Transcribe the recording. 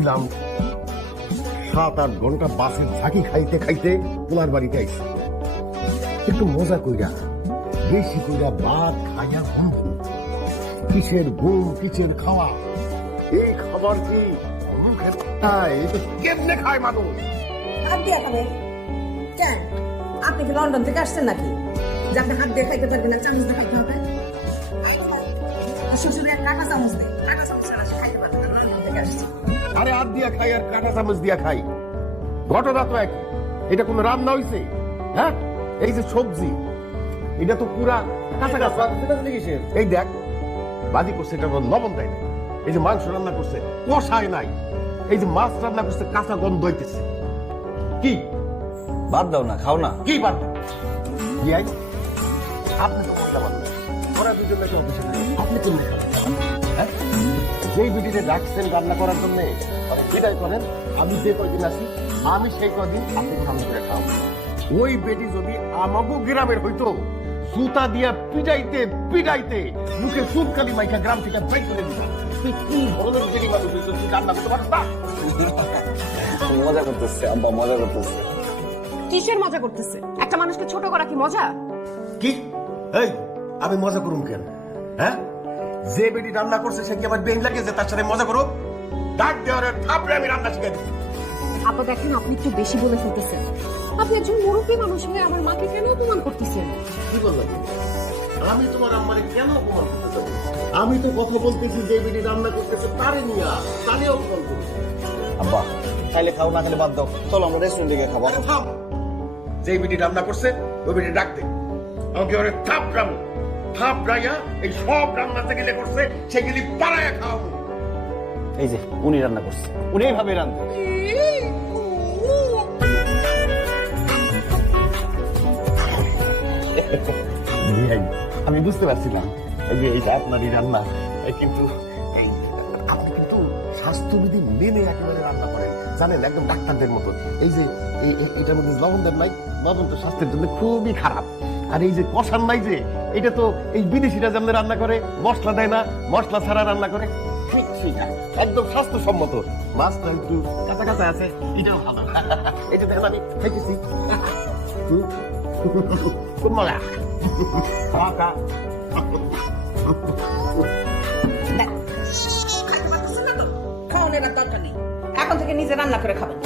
আসছিলাম 7-8 ঘন্টা বাসের ঝাঁকি খাইতে খাইতে তোমার বাড়িতে আইছি একটু মজা কইরা বেশি কইরা ভাত খাইয়া ঘুম। কিসের ঘুম কিসের খাওয়া, এই খাবার কি মুখে খায়? এটা কেমনে খায় মানুষ? হাত দিয়ে খাবে কেন? আপনি কি লন্ডন থেকে আসছেন নাকি যে আপনি হাত দিয়ে খাইতে পারবেন না? চামচ দিয়ে খাইতে হবে। শ্বশুরে কাটা চামচ দেয়, কাটা চামচ ছাড়া সে খাইতে পারবে না। লন্ডন থেকে আসছে। আরে হাত দিয়া খাই আর কাঁটা চামচ দিয়া খাই, ঘটনা তো একই। এটা কোনো রান্না হইছে? হ্যাঁ, এই যে সবজি এটা তো পুরা কাঁচা কাঁচা। এই দেখ বাজি করছে, এটা লবণ দেয় না। এই যে মাংস রান্না করছে কষায় নাই। এই যে মাছ রান্না করছে কাঁচা গন্ধ হইতেছে। কি বাদ দাও না, খাও না। কি বাদ ইয়াই আপনি তো করতে পারবেন, ওরা দুজন নাকি অফিসে থাকে, আপনি কেমনে খাবেন? হ্যাঁ, যেই দুদিনে ডাকছেন রান্না করার জন্য বিদায় করেন। আমি যে কয়দিন আছি আমি সেই কদিন আপনি রান্না করে খাও। ওই বেটি যদি আমাগো গ্রামের হইতো, জুতা দিয়া পিটাইতে পিটাইতে মুখে সুপকালি মাইকা গ্রাম থেকে বের করে দিত। তুই কি ধরনের বেটি মানুষ হইতো, তুই রান্না করতে পারত না? মজা করতেছে আব্বা, মজা করতেছে। কিসের মজা করতেছে? একটা মানুষকে ছোট করা কি মজা? কি এই আমি মজা করুম কেন? হ্যাঁ, যে বেটি রান্না করছে সে কি আমার বেইন লাগে যে তার সাথে মজা করো? ডাক দেওয়ার থাপড়ে আমি রান্না শিখাই দিই। আপা দেখেন, আপনি একটু বেশি বলে ফেলতেছেন। আপনি একজন মুরব্বী মানুষ হয়ে আমার মাকে কেন অপমান করতেছেন? কি বললাম? আমি তোমার আম্মারে কেন অপমান করতে যাবো? আমি তো কথা বলতেছি যে বেটি রান্না করতেছে তারে নিয়া, তারে অপমান করবো। আব্বা খাইলে খাও, না খেলে বাদ দাও। চলো আমরা রেস্টুরেন্টে গিয়ে খাবো। আরে থাম, যে বেটি রান্না করছে ওই বেটি ডাক দে, আমাকে ওরে থাপড়াবো। থাপড়াইয়া এই সব রান্না যেগুলি করছে সেগুলি পাড়াইয়া খাওয়াবো। এই যে উনি রান্না করছে, উনি এইভাবে রান্না। আমি বুঝতে পারছিলাম যে এইটা আপনারই রান্না, কিন্তু এই আপনি কিন্তু স্বাস্থ্যবিধি মেনে একেবারে রান্না করেন, জানেন, একদম ডাক্তারদের মতো। এই যে এটার মধ্যে লবণ দেন নাই, লবণ তো স্বাস্থ্যের জন্য খুবই খারাপ। আর এই যে কষান নাই যে, এটা তো এই বিদেশিরা যেমন রান্না করে, মশলা দেয় না, মশলা ছাড়া রান্না করে, ঠিক ঠিক একদম স্বাস্থ্যসম্মত। মাছটা একটু কাঁচা কাঁচা আছে, এটাও ভালো। এটা দেখেন আমি খেয়েছি, খুব মজা। খাওয়ানোর আর দরকার নেই, এখন থেকে নিজে রান্না করে খাবেন।